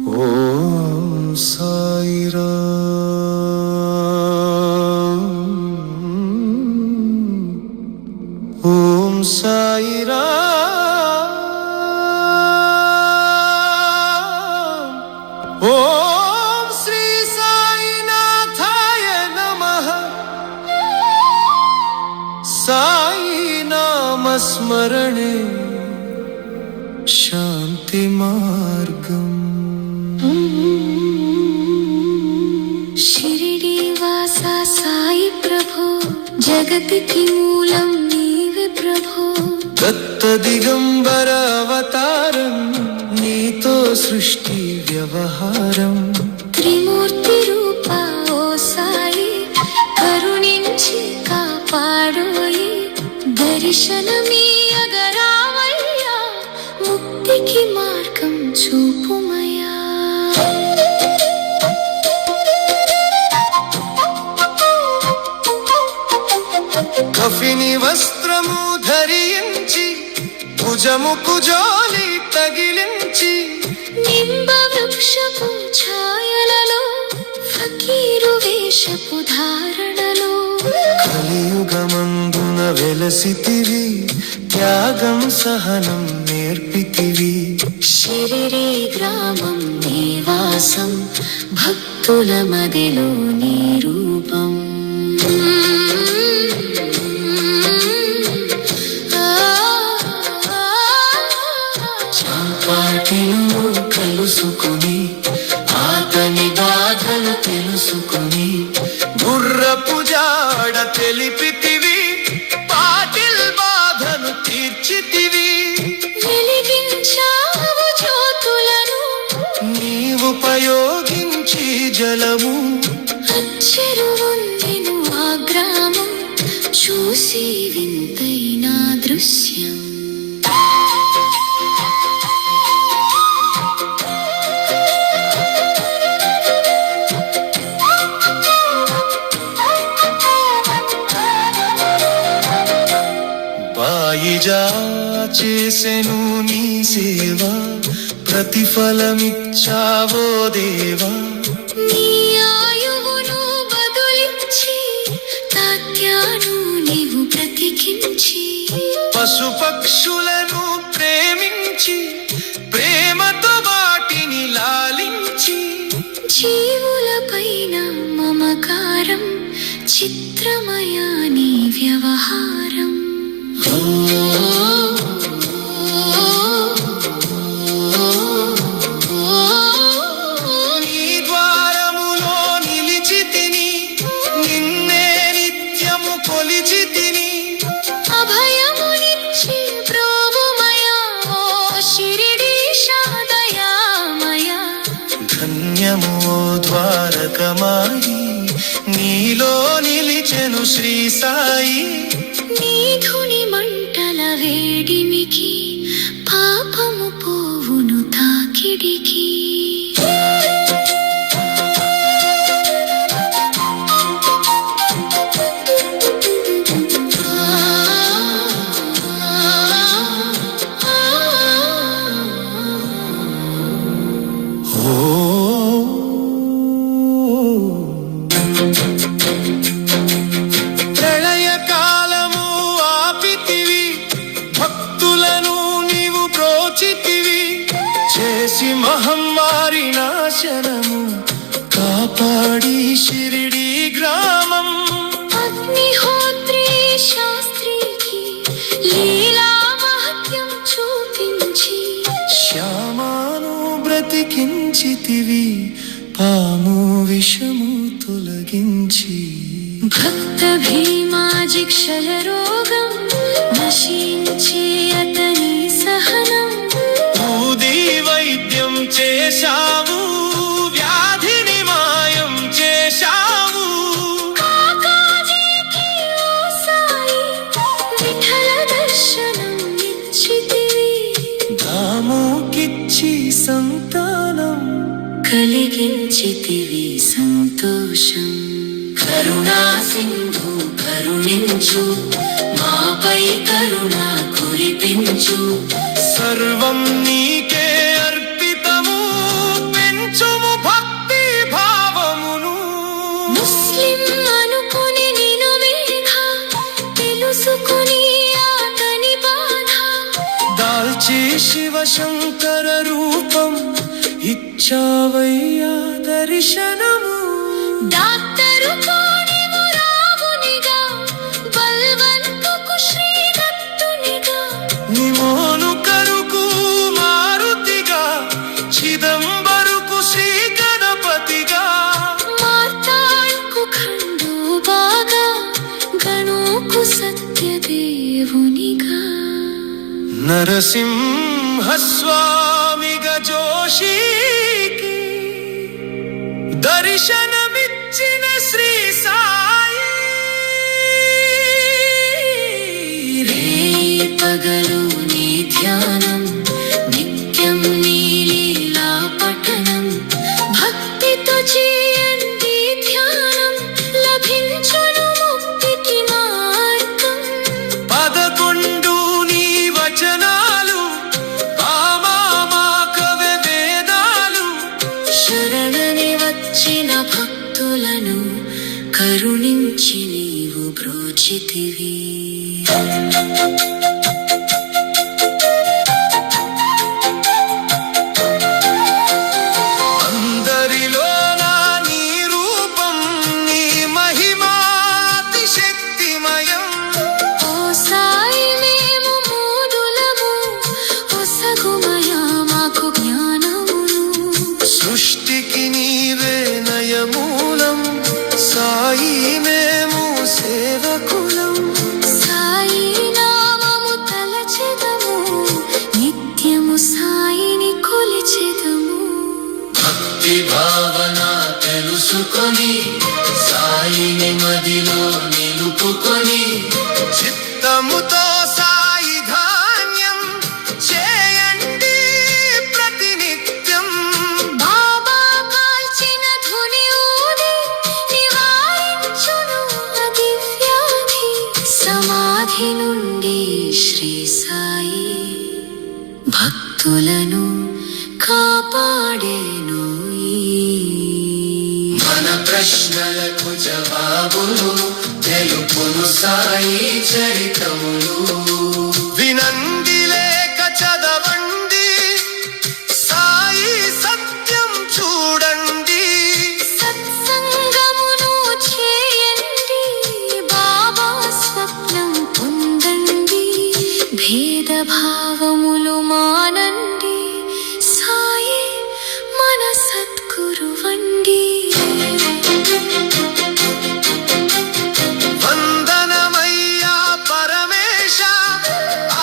ఓం సాయిరాం ఓం సాయిరాం ఓం శ్రీ సాయినాథాయ నమః సాయి నామస్మరణే శాంతి మార్గం शिरडी वासा साई प्रभो जगत की मूलम नीवे प्रभो दत्त दिगंबर अवतारं नीतो सृष्टि व्यवहारं त्रिमूर्ति रूपा ओ साई करुणिंచి కాపాడోయి దర్శనమీయగరావయ్యా ముక్తికి మార్గం చూపుమయ్యా కఫిని వస్త్రము ధరించి భుజముకు జోలి తగిలించి నింబ వృక్షపు ఛాయలలో ఫకీరు వేషపు ధారణలో కలియుగమందున వెలసితివి త్యాగం సహనం నేర్పితివి శిరిడి గ్రామం నివాసం భక్తుల మదిలో నీ రూపం చాపాటిను కలుసుకుని ఆతని బాధలు తెలుసుకుని గుర్రపు జాడ తెలిపితివి పాటిల్ బాధను తీర్చితివి వెలిగించావు జ్యోతులను నీవుపయోగించి జలము అచ్చెరువొందెను ఆ గ్రామం చూసి వింతైన దృశ్యం బాయిజా చేసెను నీ సేవ ప్రతిఫలమిచ్చావో దేవా నీ ఆయువును బదులించి తాత్యాను నీవు బ్రతికించి పశుపక్షులను ప్రేమించి ప్రేమతో వాటిని లాలించి జీవులపైన మమకారం చిత్రమయా నీ వ్యవహారం నీ ద్వారములో నిలిచి తిని నిన్నే నిత్యము కొలిచి తిని అభయమునిచ్చి ప్రోభుమయా ఓ శిరిడీశా దయామయా ధన్యము ద్వారకమాయి నీలో నిలిచెను శ్రీ సాయి నీ ధుని మంటల వేడిమికి పాపము పోవును తాకిడికి ప్రళయకాలము ఆపితివి భక్తులను నీవు బ్రోచితివి చేసి మహమ్మారి నాశనము కాపాడి షిరిడి గ్రామం అగ్నిహోత్రి శాస్త్రికి లీలా మహత్యం చూపించి శ్యామాను బ్రతికించితివి పాము విషము తొలగించి భక్త భీమాజిక్షల రోగం నశించి అతని సహనం బూది వైద్యం చేశావు వ్యాధిని మాయం చేశావు కాకాజీకి ఓ సాయి విఠల దర్శనం ఇచ్చితివి దాముకిచ్చి సంతానం కలిగించితివి సంతోషం కరుణా సింధు కరుణించు మాపై కరుణ కురిపించు సర్వం నీకే అర్పితము పెన్ శివశంకర రూపం ఇచ్చావయ్యా దర్శనము. డాక్టరు కోణిము రావునిగా, బల్వంతుకు శ్రీదత్తునిగా, నిమోను కరుకు మారుతిగా, చిదంబరుకు శ్రీ గణపతిగా, మార్తాండ్కు ఖండోబాగా, గణోకు సత్యదేవునిగా, నరసింహస్వామిగా జోషికి దర్శనమిచ్చిన శ్రీ సాయి. రే పగలు నీ ధ్యానం, నిత్యం నీ లీలా పఠనం, భక్తితో చేయండి ధ్యానం, లభించును ముక్తికి మార్గం. 11 నీ వచనాలు, వామాకవ వేదాలు, శరణని వచ్చిన భక్తులను కరుణించి నీవు బ్రోచితివి. అందరిలోన నీ రూపం, నీ మహిమాతి శక్తిమయం. ఓ సాయి మేము మూఢులము, ఒసగుమయా మాకు జ్ఞానమును. సృష్టికి నీవే నయమూలం, సాయి మేము సేవకులం. సాయి నామము తలచెదము, నిత్యము సాయిని కొలిచెదము. భక్తి భావన తెలుసుకొని, సాయిని మదిలో నిలుపుకొని, చిత్తముతో సాయి ధాన్యం చేయండి ప్రతినిత్యం. బాబా కాల్చిన ధుని ఊది నివారించును అది వ్యాధి. సమాధి నుండి శ్రీ సాయి భక్తులను కాపాడేను. మన ప్రశ్నలకు జవాబులు తెలుపును సాయి చరితములు. వినండి లేక చదవండి, సాయి సత్యం చూడండి. సత్సంగమును చేయండి, బాబా స్వప్నం పొందండి. భేదభావములు మానండి, సాయి మన సద్గురువండి. వందనమయ్యా పరమేశ,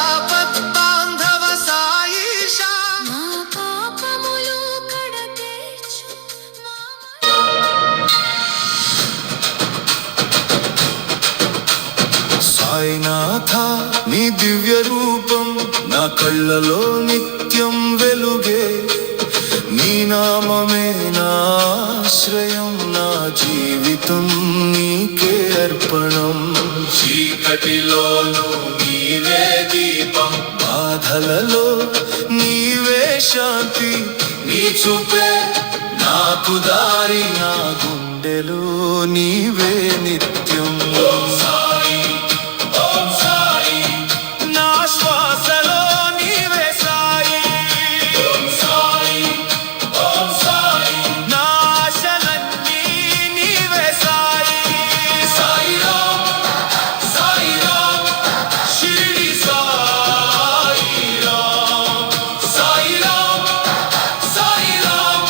ఆపద్బాంధవ సాయిష. మా పాపములు కడతీర్చు మా సాయినాథ నీ దివ్య రూపం నా కళ్ళలో నిత్యం వెలుగే. నీ నామమే నా ఆశ్రయం, నా జీవితం నీకే అర్పణం. చీకటిలోను నీవే దీపం, బాధలలో నీవే శాంతి. నీ చూపే నాకు దారి, నా గుండెలో నీవే నిత్యం. నా శ్వాసలో నీవే సాయి, నా ఆశలన్నీ నీవే సాయి. సాయిరాం, సాయిరాం, షిరిడి సాయిరాం. సాయిరాం, సాయిరాం,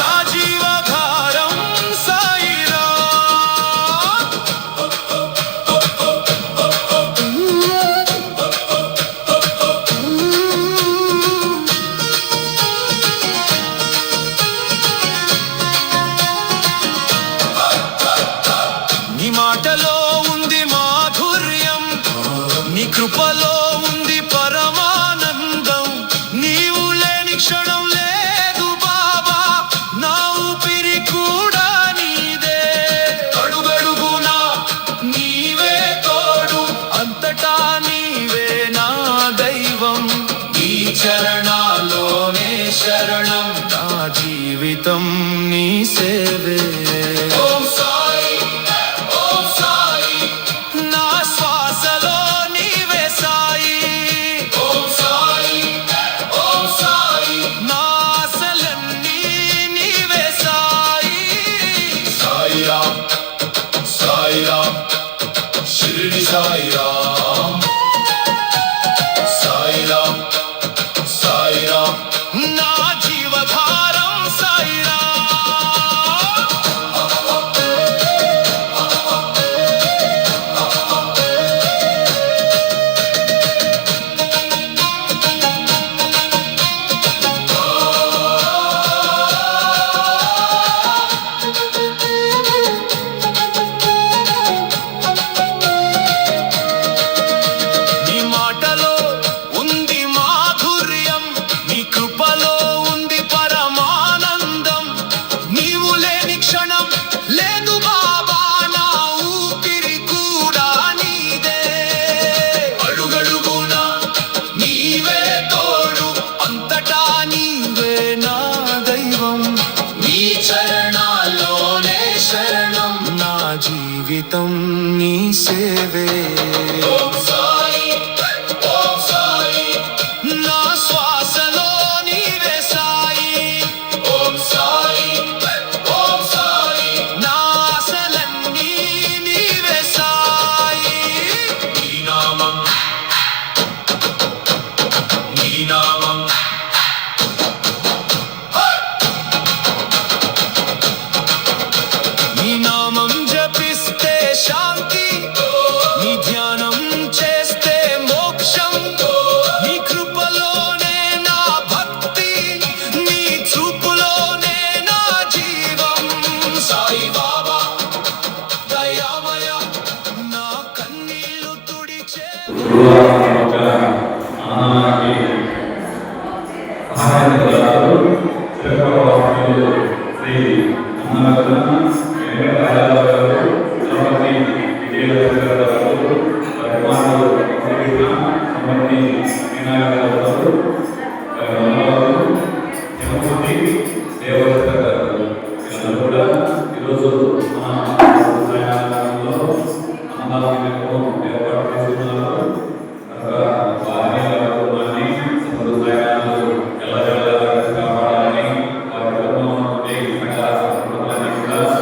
నా జీవధారం సాయిరాం. నీ మాటలో ఉంది మాధుర్యం, నీ కృపలో ఉంది పరమానందం. నీవు లేని క్షణం లేదు బాబా, నా ఊపిరి కూడా నీదే. అడుగడుగునా నీవే తోడు, అంతటా నీవే నా దైవం. నీ చరణాలోనే శరణం, నా జీవితం నీ సేవే. ఓం సాయి, ఓం సాయి, నా శ్వాసలో నీవే సాయి. ఓం సాయి, ఓం నీవే నా శ్వాసలో నీవే సాయి నా ఆశలన్నీ నీవే సాయి నీ నామం నీ నామం జపిస్తే శాంతి నీ ధ్యానం చేస్తే మోక్షం నీ కృపలోనే నా భక్తి నీ చూపులోనే నా జీవం సాయి బాబా దయామయ నా కన్నీళ్లు తుడిచే Gracias.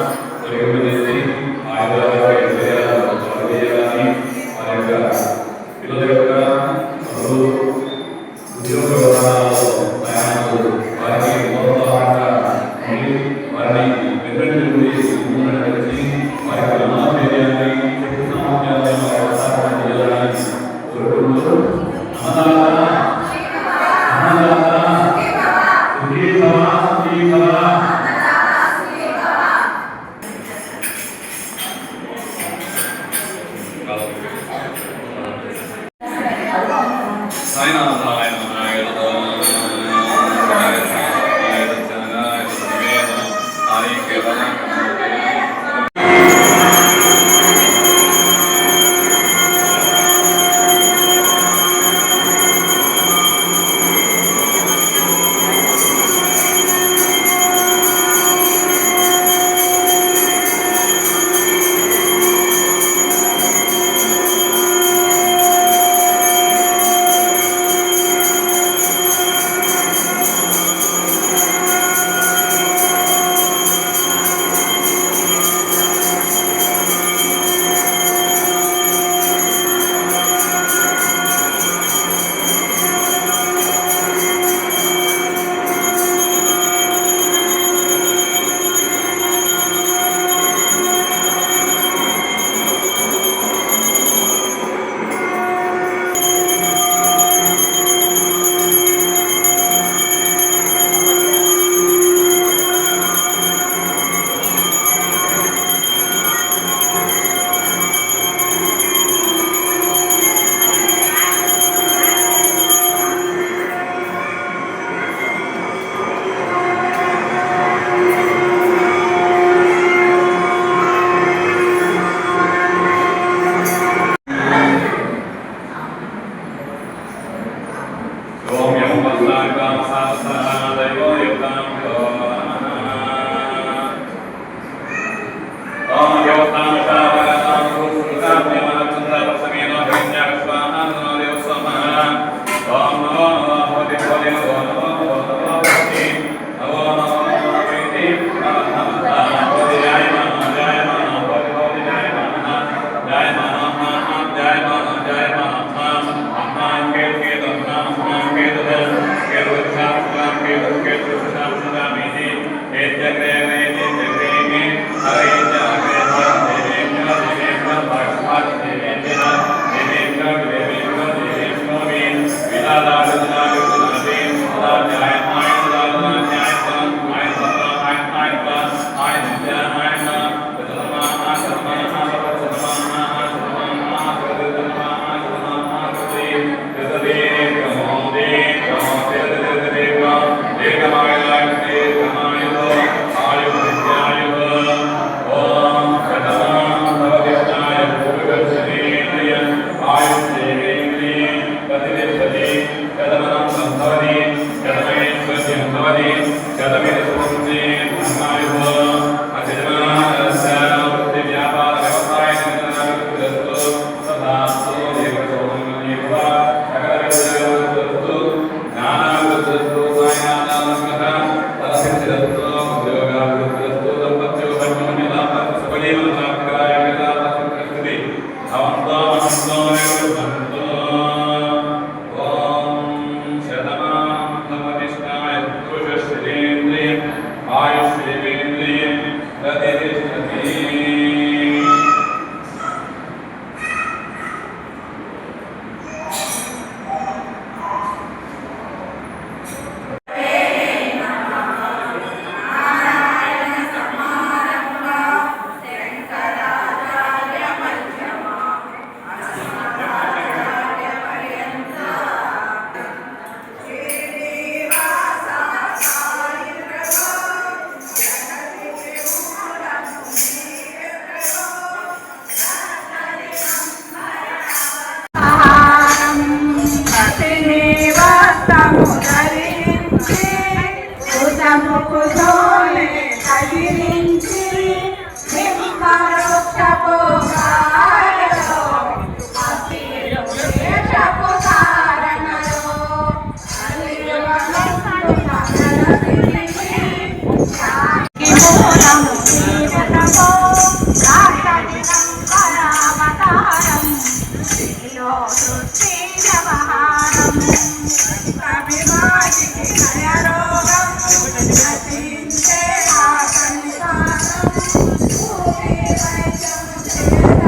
మూలము నీవే ప్రభో రాషదినం కరావతారం నీలో సృష్టి వ్యవహారం అభిమానికి హయరోగం నశించే ఆ సంసారం భూమి వైద్యం చేత